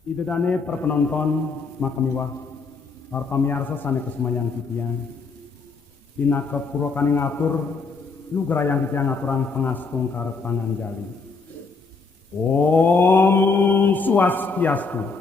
Idedane perpenonton makamiwah para pamirsa sane kesemayang titiang dina kepurwakan ngatur lugra yang titiang ngaturang pengastung karepangan jali. Om Swastiastu.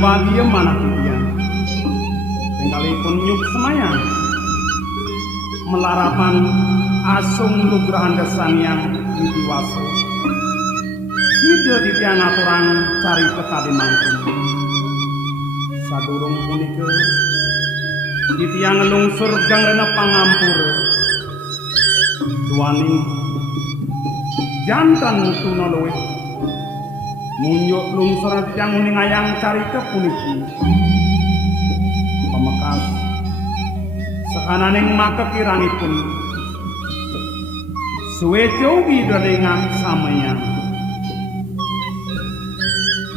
Bahagia mana titian tinggalipun nyuk semayang melarapan asung lugrahan desan yang ditiwaso sida titian aturan cari kekadi mangkun sadurung punike titian ngelungsur gangrena pangampur duaning jantan tunolowih munyuk lungsur yang uningayang cari ke puniki pemekas sekananing maka kirangipun suwe jogi dengan samanya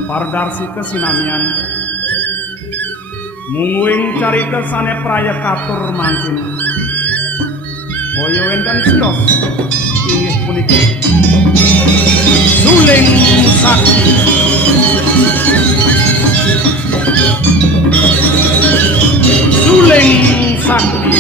pardarsi kesinamian mungguing cari kesane praya katur mangkin boyo dan sios inggih puniki Suling Sakti. Suling Sakti.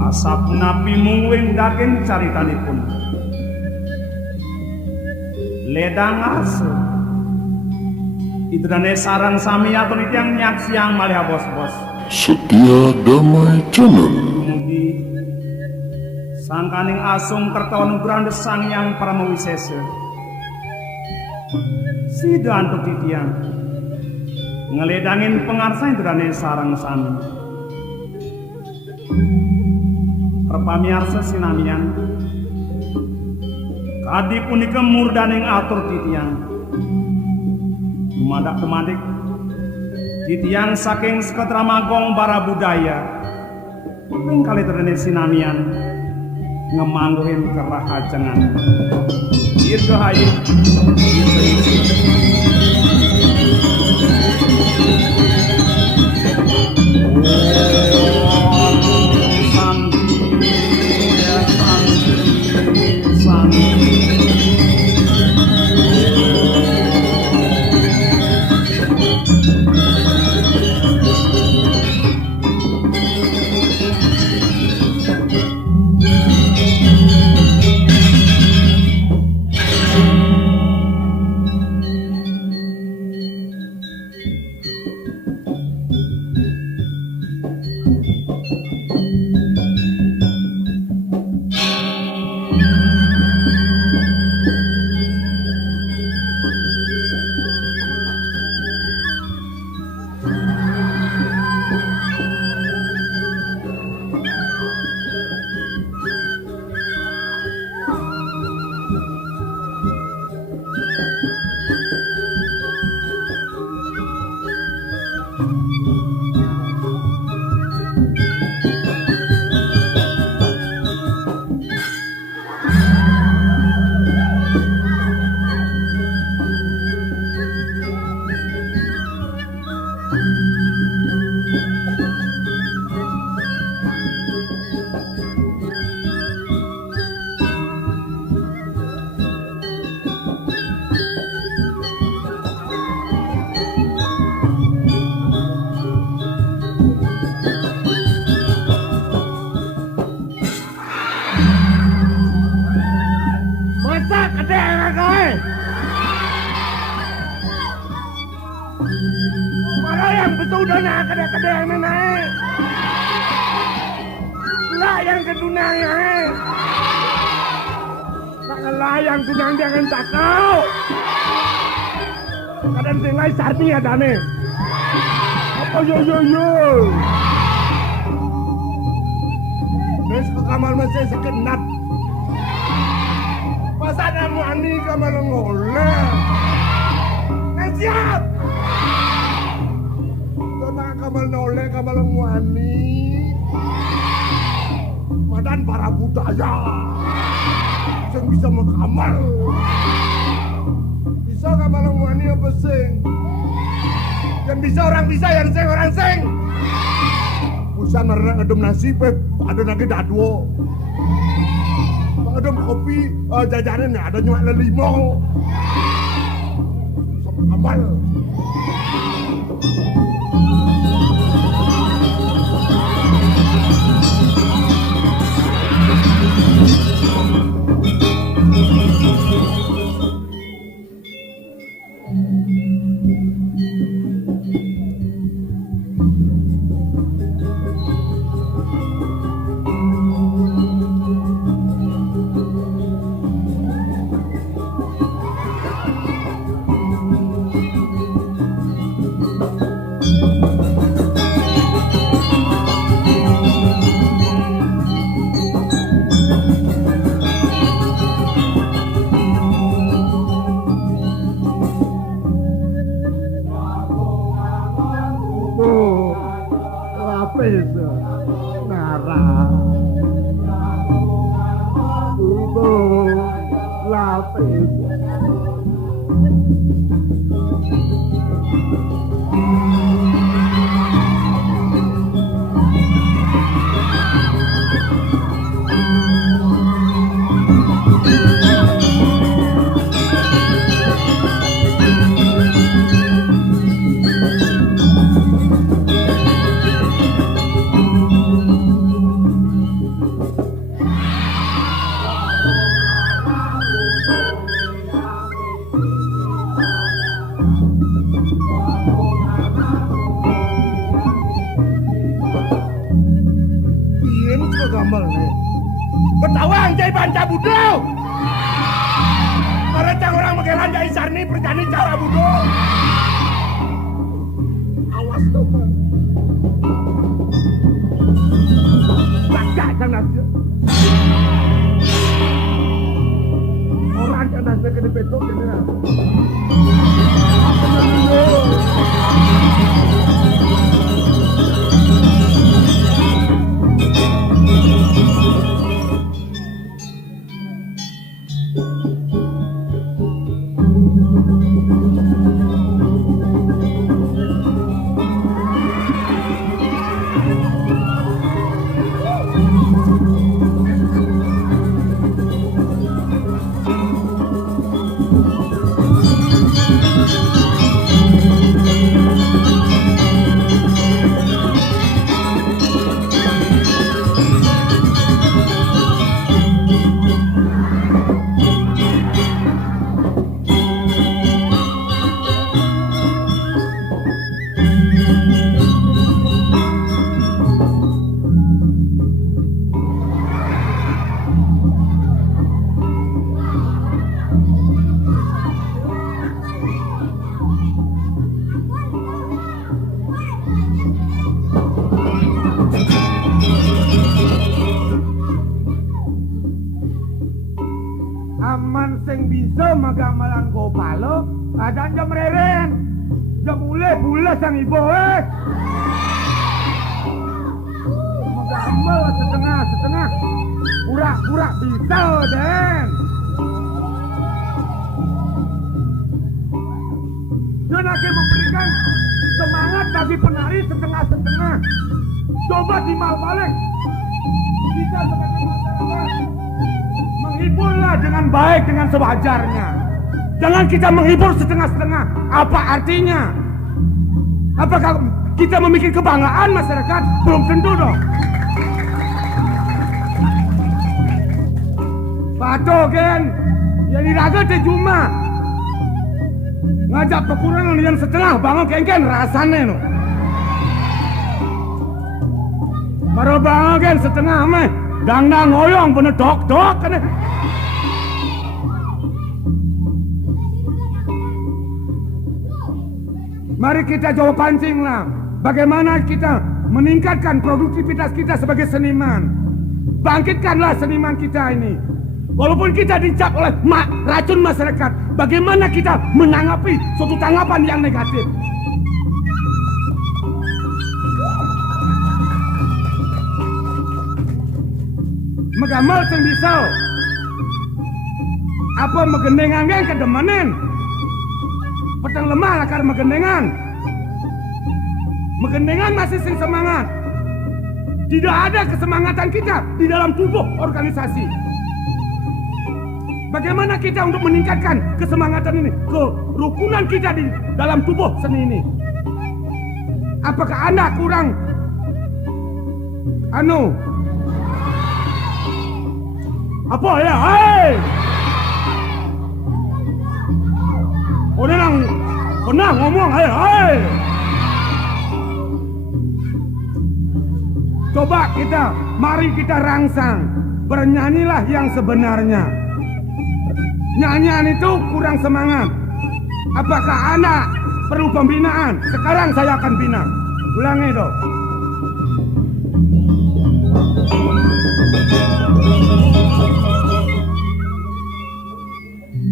Asap napi mungwing daging caritanipun ledang asu idrane sarang sami atau yang nyak siang malih bos-bos Setia Damai Channel mugi sangkaning asung kerta nugrahan desang yang paramawisesa sida antuk titiang ngeledangin pengarsa idrane sarang sami perpamiarsa sinamian Adi punika murdaning atur titiang dumadak temadik titiang saking seketramagong bara budaya ping kali terdene sinamian ngemangguhin kerahajengan dirgahayu udah nakada-kada yang naik. Layang ke tunang ya. Nak layang tunang jangan takau. Kadang tinggal sarni ada nih. Apa yo. Terus ke kamar masih sekenap. Masa ada muani kamar ngoleh. Siap. Kena kamar noleh kamar muani. Madan para budaya. Yang bisa mengkamar. Bisa kamar muani apa sing? Yang bisa orang bisa, yang sing orang sing. Bisa ngerak ngedem nasi, ada lagi dadwo. Ngedem kopi, jajanan ada nyuak lelimo. Sama kamal. Betawang jai banca budo. Merecang orang megelan jai sarni perjani cara budo. Awas tuh. Bagak jangan. Orang jangan kena betok ini. Aman sing bisa magamalan Gopalo, kadang jam reren. Jam mulai bulas yang ibu Magamal setengah. Pura-pura bisa, Den. Dia lagi memberikan semangat bagi penari setengah-setengah. Coba timbal balik. Kita sebagai masyarakat menghiburlah dengan baik, dengan sewajarnya. Jangan kita menghibur setengah-setengah. Apa artinya? Apakah kita membuat kebanggaan masyarakat? Belum tentu dong. Patogen, yang diraga teh cuma ngajak pekuran yang setengah bangun kengken rasanya no. Para bangen setengah meh, dang-dang ngoyong bener dok-dok kan. Mari kita coba pancing lah. Bagaimana kita meningkatkan produktivitas kita sebagai seniman. Bangkitkanlah seniman kita ini. Walaupun kita dicap oleh racun masyarakat, bagaimana kita menanggapi suatu tanggapan yang negatif. Megamel sing bisa. Apa megendengan gen kedemanen? Petang lemah lakar megendengan. Megendengan masih sing semangat. Tidak ada kesemangatan kita di dalam tubuh organisasi. Bagaimana kita untuk meningkatkan kesemangatan ini, kerukunan kita di dalam tubuh seni ini? Apakah Anda kurang apa ya? Hei! Orang pernah ngomong, hei! Coba mari kita rangsang, bernyanyilah yang sebenarnya. Nyanyian itu kurang semangat. Apakah Anda perlu pembinaan? Sekarang saya akan bina. Ulangi dong.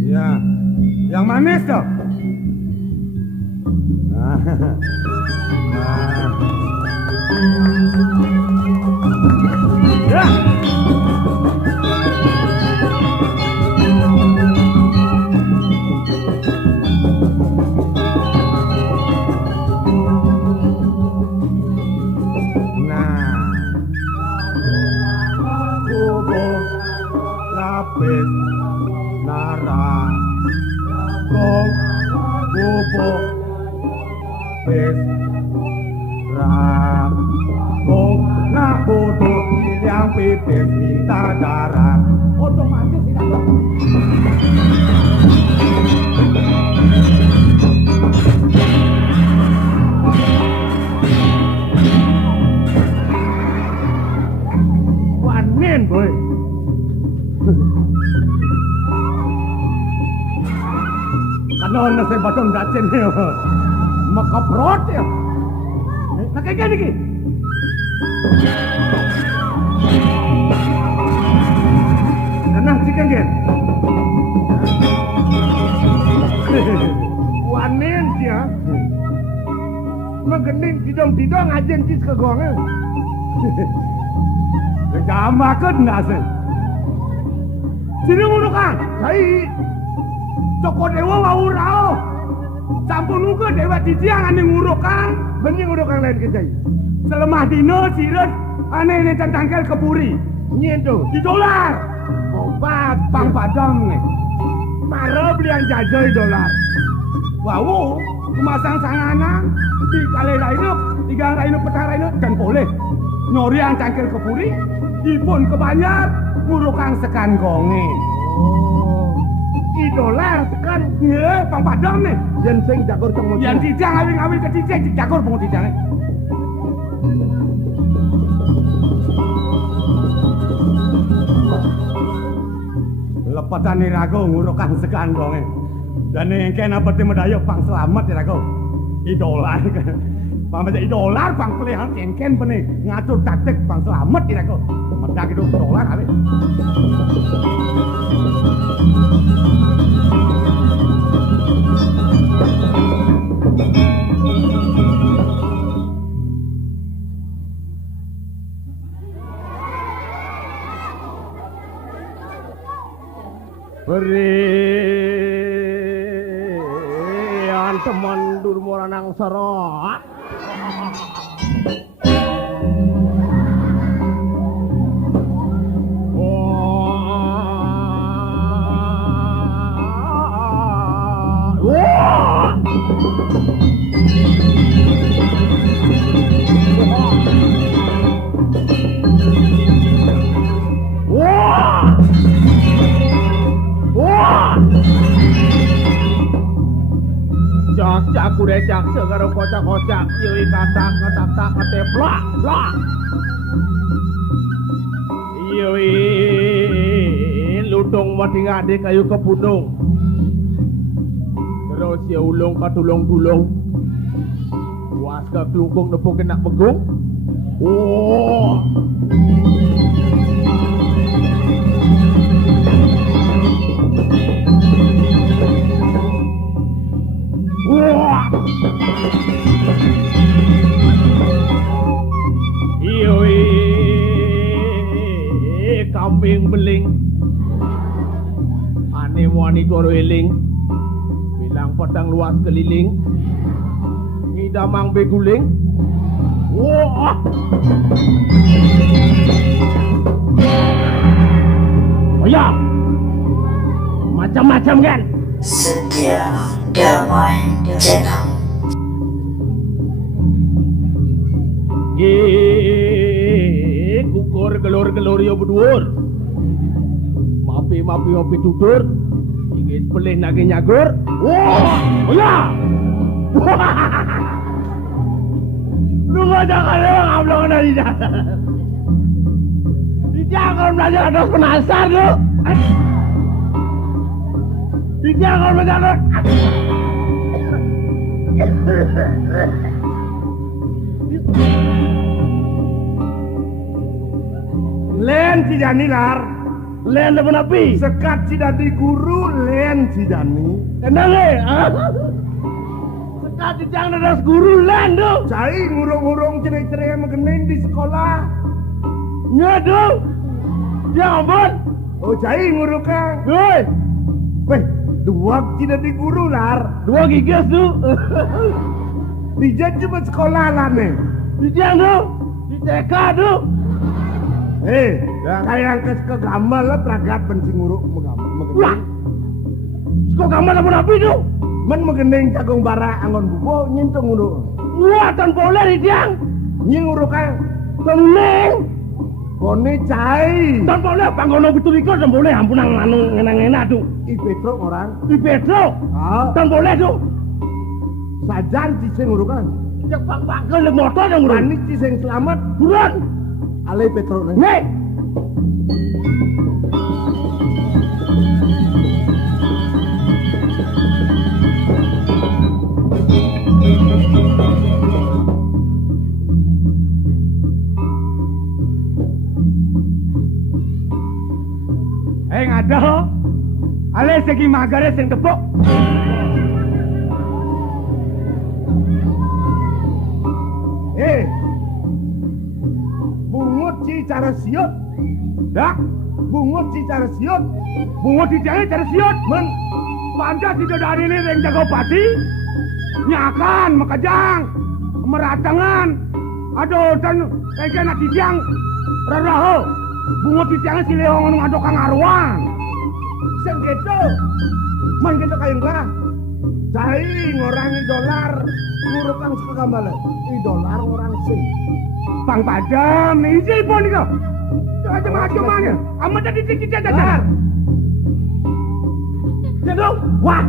Ya, yang manis dong. Ya. Pipis minta darah otomatis tidak wanen boy. Karena orang saya batong dacen ya makaprot ya nah kayak gini tenang sih kan gen wanen dia mengening tidong-tidong ajen cis ke gongnya jamakan nasi sini ngurukan saya toko dewa wawurao campur nuga dewa titiang ane ngurukan bening ngurukan lain kejai selemah dino sirut ane ini tangkel kepuri nyentuh di dolar obat pang padam nih marah belian jajai dolar wow kemasang sangana di kali lainnya tiga lainnya petang lainnya dan boleh nyori yang tangkel kepuri dipun kebanyak ngurukan sekan gonge dolar tekan ya pang padam nih yang sing jagur temu yang tijang awil-awil ke tijang jagur pengu tijang lepatan rago ngurukan sekan gonge dan yang kena berarti medaya pang selamat ya rago dolar pang baca dolar pang pelihan ken pene ngatur taktik pang selamat ya rago medak itu dolar awil berian teman durmoranang serot kocak karo kocak-kocak yoi katak tak keteplak plak. Yoi lutung mati ngade kayu kebunung. Terus ya ulung katulung-tulung. Was ke kelungkung nepuk kena begung. Oh. Wah. Yoi kambing beling. Ane wani toro eling. Bilang pedang luas keliling. Ngidamang beguling. Wah. Oh ya. Macam-macam kan? Setia Damai Channel. Kukur gelor-gelor yo berdua. Mapi hopi tutur. Ingin pelih nage nyagur. Wah, oh ya. Lu jangan orang ablong dari jalan. Jangan belajar ada penasar lu. Jangan belajar. Len Cidani lar. Len apa napi? Sekat Cidani guru Len Cidani. Tenang Sekat Cidang dadas guru Len tu. Cai ngurung-ngurung cerai-cerai mengenai di sekolah. Nyadu. Ya ampun. Oh cai ngurung kang. Hei. Weh, dua Cidani guru lar. Dua gigas tu. Dijat cuma sekolah lah nih. Dijang tu. Di TK tu. Kayak ke gambar lah peragat pensi nguruk Wah. Kok gambar apa napi tu? Men mengeneng jagung bara angon bubo nyintung nguruk. Wah, tan boleh dijang. Nying nguruk kang. Teneng. Kone cai. Tan boleh panggono betul iko tan boleh ampun anu ngena-ngena tu. I Petro orang. Di Petro. Tan boleh tu. Sajan ciseng nguruk kang. Cek pak ke le motor yang nguruk. Panik ciseng selamat. Buruan. Ale Petro nih. Nih. Ngada. Ale segi magare sing tepuk. Bungut ci cara siot. Dak, bungut ci cara siot. Bungut ci cara siot. Men, manja si dari ini yang jago pati. Nyakan, makajang, meratangan. Aduh, dan kayak nak dijang. Raraho, bungut ci cara si leong ngadok kang arwang. Seng gitu. Man gitu kayong lah. Cai ngorangi dolar. Ngurukang sekagambala. Dolar orang sing. Pang padam, isi pun itu. Macam-macam mana? Amat tadi kita jajar. Jadong, wah.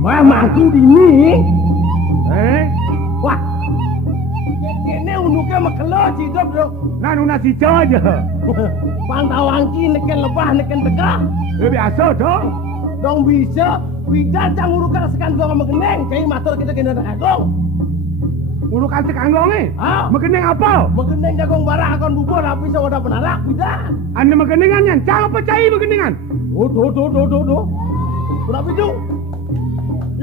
Wah, mangku dini. Wah. Kene unuknya makelo cidop dong. Nanu nasi aja. Pantawangki neken lebah neken tegak. Biasa dong. Dong bisa. Widan cang urukan sekan gua mengeneng. Kayak matur kita kena agong. Urukan sekanggong ni? Mengeneng apa? Mengeneng jagung barang akan bubur tapi saya udah penarak, Widan. Anda mengenengan yang cara percaya mengenengan? Tuh. Berapa itu?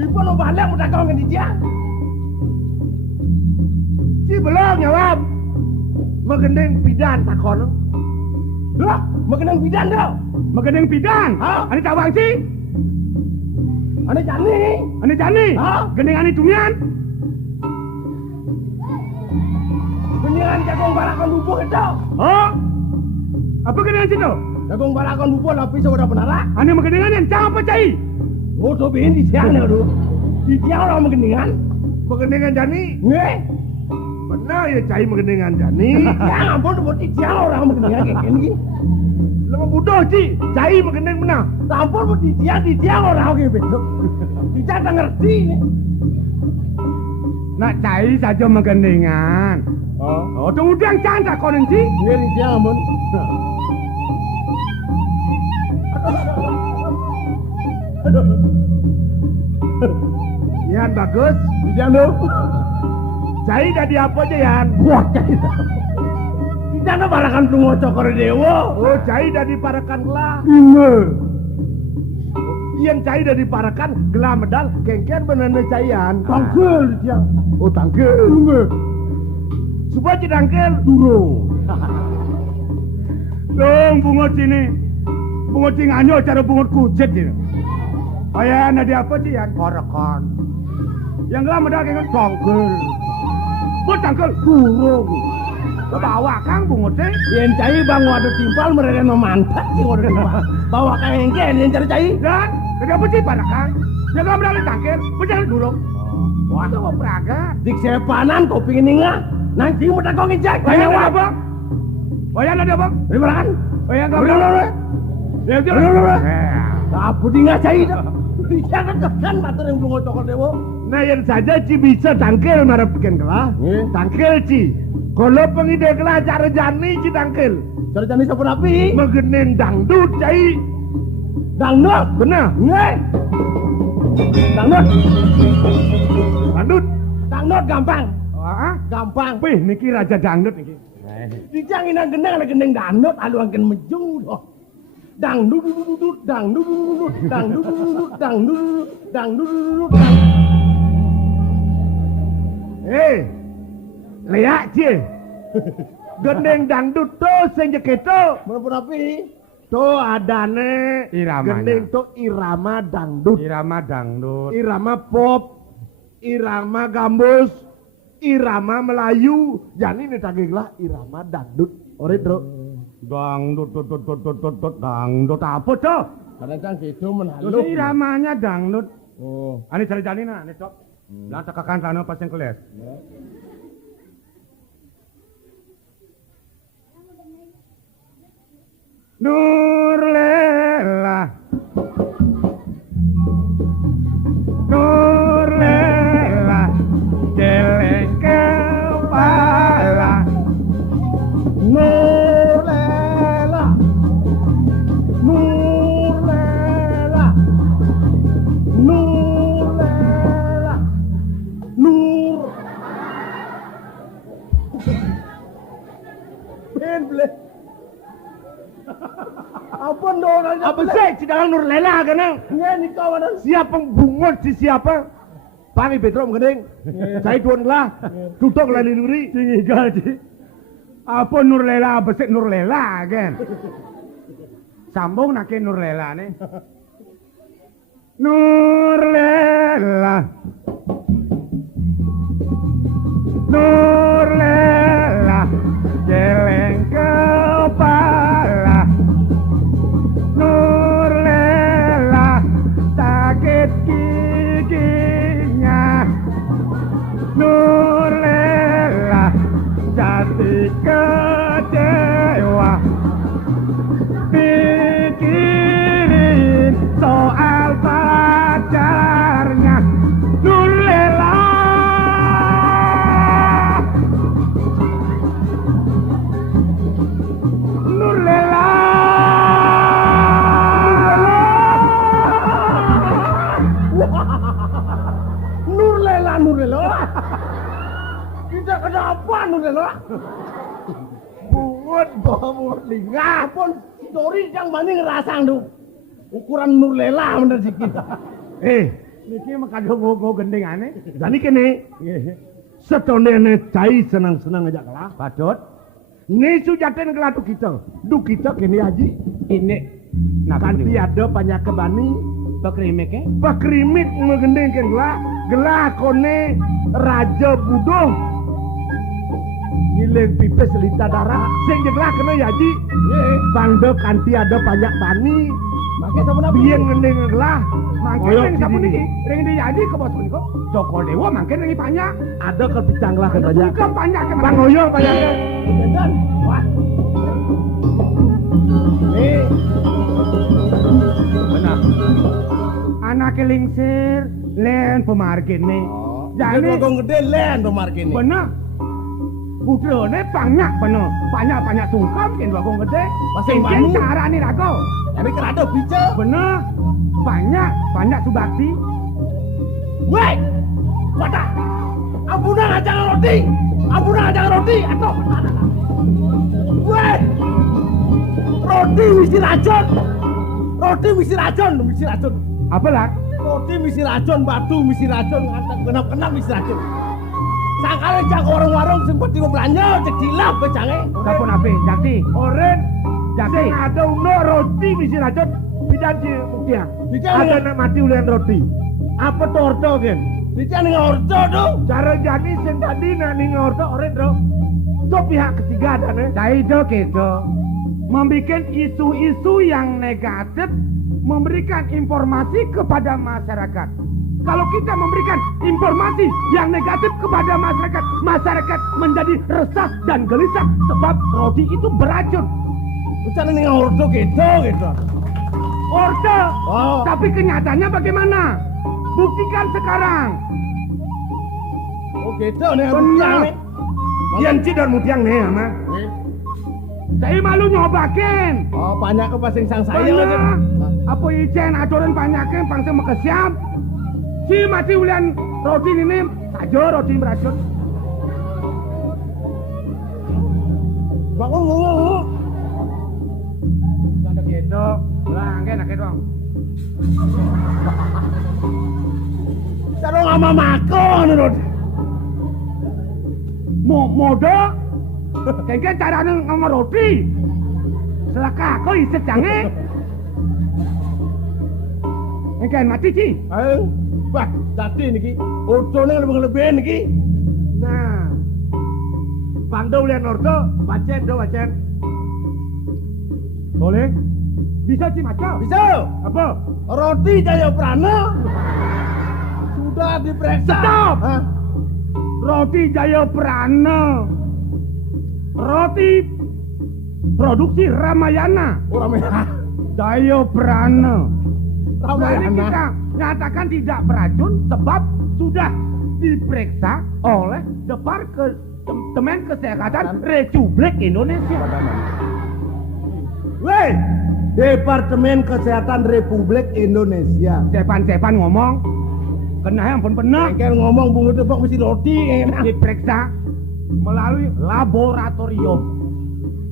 Ibu no balik mudah kau dengan dia. Si belum jawab. Mengeneng pidan takon. Lah, mengeneng pidan dah. Mengeneng pidan? Ani cawang si? Ani jani? Genengan itu nian? Genengan jagung barakan bubur itu. Apa genengan situ? Jagung barakan bubur tapi saya udah penarak. Ani mengenengan yang cara percaya? Tuh bihin di siang nih aduh. Di siang orang mengenengan. Mengenengan jani? Nggak. Benar ya cai mengenengan jani. Ya ampun, di siang orang mengenengan kayak gini. Lama bodoh Ci, cai mengeneng menang. Ampun di siang orang kayak begitu. Kita tak ngerti nih. Nak cai saja menggendingan. Oh, udang canda kau nanti. Ini dia ampun. Yan bagus. Jangan lu. Cai jadi apa aja Yan? Wah, cai. Di sana balakan tunggu cokor dewa. Oh, cai dari parakan lah. Inge. Yang cai dari parakan gelah medal kengken benana caian. Tangkel dia. Oh, tangkel. Inge. Supaya cidangkel. Durung. Dong bungot sini. Bungot cinganyo cara bungot kucet ini. Ayah nadi apa sih Yan? Parakan. Yang gelah medal kengken tangkel. Buat tangkel. Durung. Bawa kang bungotnya. Yang cai bang waduh timpal mereka memantat sih waduh timpal. Bawa kang engken yang cari cai. Dan nadi apa sih parakan? Yang gelah medal tangkel. Berjalan dulu. Wah, itu kok peraga. Dik sepanan kau pingin ningah. Nanti mau tak kau ngejek. Bayang apa? Bayang nadi apa? Terima kasih. Bayang Udah, udah. Ya, Udah. Apa di nggak cai dah? Jangan tekan batur yang bunga cokor dewa. Nah yang saja Ci bisa tangkel marah bikin kelah. Tangkel Ci. Kalau pengide kelah cara jani Ci tangkel. Cari jani siapa napi? Mengenin dangdut Cai. Dangdut. Benar. Nggak. Dangdut. Dangdut. Dangdut gampang. Ah, Gampang. Wih, niki raja dangdut niki. Dijangin ang gendeng ada gendeng dangdut alu angken mejung doh. Dangdut dangdut dangdut dangdut. Leak Ci. Gendeng dangdut to sing jeketo. Menepun api. To adane Iramanya. gendeng to irama dangdut. Irama dangdut. Irama pop, irama gambus, irama Melayu. Jadi ini tagihlah irama dangdut. Ore, Bro. Dangdut dangdut apa toh? Karena kan gitu menhalus. Terus iramanya dangdut. Oh. Ani cari-cari nah, nih cok. Lah tekakan sana pas yang keles. Nur Lela. Nur Lela. Geleng kepala. Nur Lela. Nur Lela. Nur Lela. Nur. Ben boleh. Apa dong? Apa sih? Cidalang Nur Lela kan? Nggak nih kawan. Siapa bungut si siapa? Pangi Petrom gendeng. Saya tuan lah. Tutok lah luri. Tinggi gaji. Apa Nur Lela? Apa sih Nur Lela kan? Sambung nak Nur Lela nih. Nur Lela. Nur Lela. Geleng kepala. Nur Lela. Sakit giginya. Nur Lela. Jati kecewa. Pikirin soal pacarnya. Nur Lela. Nur Lela. Nur Lela, Nur Lela. Kita kenapa Nur Lela? Bungut bawa lingah pun story yang mana ngerasang tuh. Ukuran Nur Lela bener sih kita. Niki makado go gendeng aneh. Jadi kene. Setone cai senang-senang aja kalah. Badut. Ini sujaten kelah tu kita kene aji. Ini. Nah, Kanti ada banyak kebani. Pekrimik ya? Pakrimit ngegendeng kan gelah kone raja budoh. Ngiling pipes lita darah. Sing gelah kena yaji. Bando kanti ada banyak bani. Makanya sama nabi. Biyen ngendeng gelah. Mangke Oyok ring sampun sini. iki. Ring di yaji ke bos puniko. Joko Dewa mangke ring banyak. Ada kepicang lah kan banyak. Bukan banyak kan. Bang Oyo banyak kan. Dan wah. Benar. Anak lingsir len pemargin nih. Jadi Bagong gede len to markene. bener. Budone banyak bener. Banyak sungkem ken bagong gede. Pasing Ken wani. carane rago. Jadi kerada bijo. Bener. Banyak subakti. Weh. Wadah. Ampuna ngajak roti. Atau. Weh. Roti misi racun. Apa lah? Roti misi racun, batu misi racun, kenap misi racun. Sakale jak warung-warung sing peti belanja cek dilap bejange. Dapun ape? Jati. Oren Jati. ada uno roti misi racun bidanji buktinya. Bicara Ada nak mati ulian roti. Apa tuh ordo gen? Bicara ning ordo do. Cara jadi sing tadi nak ning ordo oren bro. Itu pihak ketiga ada nih. Daido gitu. Membikin isu-isu yang negatif, memberikan informasi kepada masyarakat. Kalau kita memberikan informasi yang negatif kepada masyarakat, masyarakat menjadi resah dan gelisah sebab roti itu beracun. Bicara ning ordo gitu. Ordo. Oh. Tapi kenyataannya bagaimana? Buktikan sekarang. Oh gitu nih. Benar. Yang cidor mutiang nih ama. Saya malu nyobakin. Oh banyak ke pasing sang saya. Benar. Apa ijen aturan banyakin pangsa makasiam. Si mati ulian roti ini saja roti beracun. Bangun. Jangan gitu. Lah, enak dong. Cara ngama makan roti. Modo. Kayaknya caranya ngomong roti. Selaka kau iset jange. Engkan mati sih. Ayo, wah, tadi niki, ordone lebih niki. Nah, Pando lian ordo, wacen. boleh? Bisa sih macam. Bisa. Apa? Roti Jaya Prana sudah diperiksa. Stop! Hah? Roti Jaya Prana. Roti produksi Ramayana. Orang merah. Jaya Prana. Jadi Ramayana. kita nyatakan tidak beracun sebab sudah diperiksa oleh Departemen Kesehatan Republik Indonesia. Weh, Departemen Kesehatan Republik Indonesia. Cepan ngomong, kena yang pun benar Engkel ngomong bunga tebak mesti roti enak. diperiksa melalui laboratorium.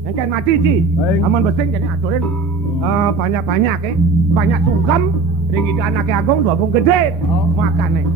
Engken mati sih, Baik. aman besing jadi aturin banyak banyak sungkem, ring itu anaknya agung, dua agung gede, Oh. makan nih.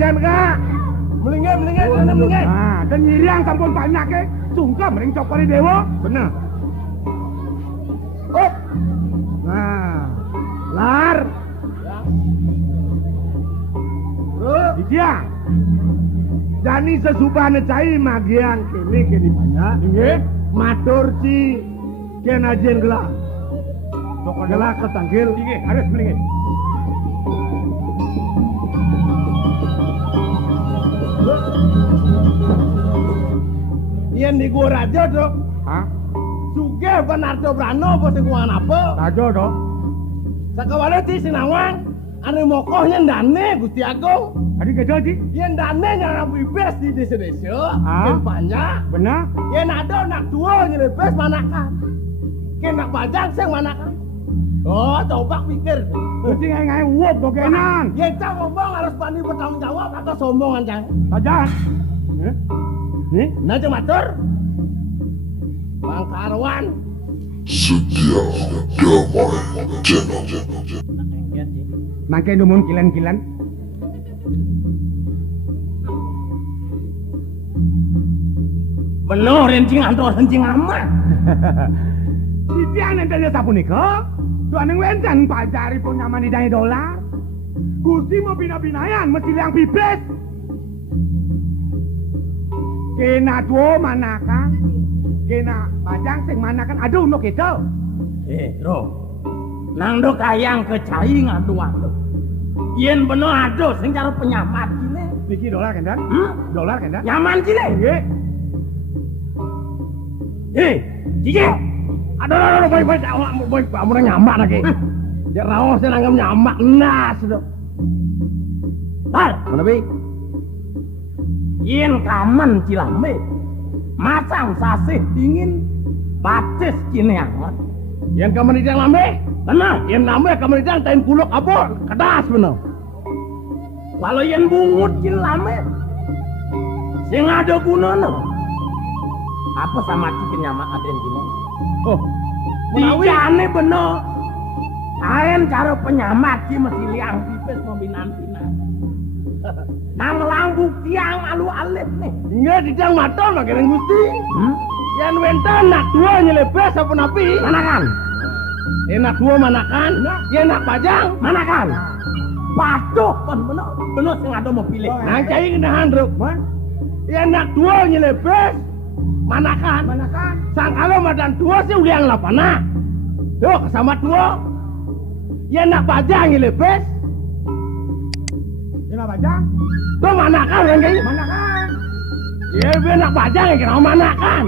Nega. Melinggan. Nah, dan nyiriang sampun banyak ke, sungkem ring cokori dewa, bener. Up. Nah, lar. Iya. Jani sesubane cai magian kene banyak, nggih. Matur ci ken ajen gelah. Pokok gelah ketanggil. Nggih, harus melingin. Yen di gua raja dok. Hah? Suge bukan Arto Brano apa sing kuangan apa? Raja dong. Sakawane ti sinawang ane mokohnya ndane Gusti Agung. Tadi gede sih. Yen ndane nyana bibes di desa-desa, Ah? yen banyak. Benar? Yen ada nak dua nyelebes manakan. Ken nak pajang sing manakan. Oh, coba pikir. Mesti ngai uap dokenan. Yen cang ngomong harus pandai bertanggung jawab atau sombongan cang. Saja. Nih? Nah, cang matur. Bang Karwan. Setia Damai Channel. Mangke numun kilen-kilen. Bener rencing antos rencing amat. Sitian enten sapunika. Duaning wenten pajaripun nyaman didangi dolar. Gusti mau bina-binayan mesti liang bibis. Kena duo manakan. Kena bajang sing manakan aduh no gitu. Bro. Nang do kayang kecai ngaduan lo. Yen bener aduh sing cara penyamat gini. Niki dolar kendan? Dolar kendan? Nyaman gini. Nggih. Jige. Aduh, baik, kamu udah nyamak lagi. Ya rawas saya nanggap nyamak nas do. Tar, mana bi? Yen kaman cilame, masang sasih dingin, bacis kini hangat. Yen kaman di lame, benar. Yen lame kaman di tain kuluk apa? Kedas benar. Kalau yen bungut kini lame, sing ada gunanya. Apa sama cikin nyamak aden gini? Oh, dijane bener. Aen cara penyamat ki mesti liang pipis membinan-binan. Nang langkuk tiang alu alif nih. Nggak didang maton lagi neng gusti. Yang wenten nak dua nyelebes apa napi? Manakan. Enak dua manakan. Ya nak pajang manakan. Patuh kan bener sing ada mau pilih. Nang cai ngenahan ruk. Ya nak dua nyelebes. Manakan. Sang kalau madan dua sih uliang lapana. Tuh sama dua. Ya nak pajang nyelebes. Ini bajang? Tuh manakan kan kayak? Manakan. Ya nak pajang ya kira manakan.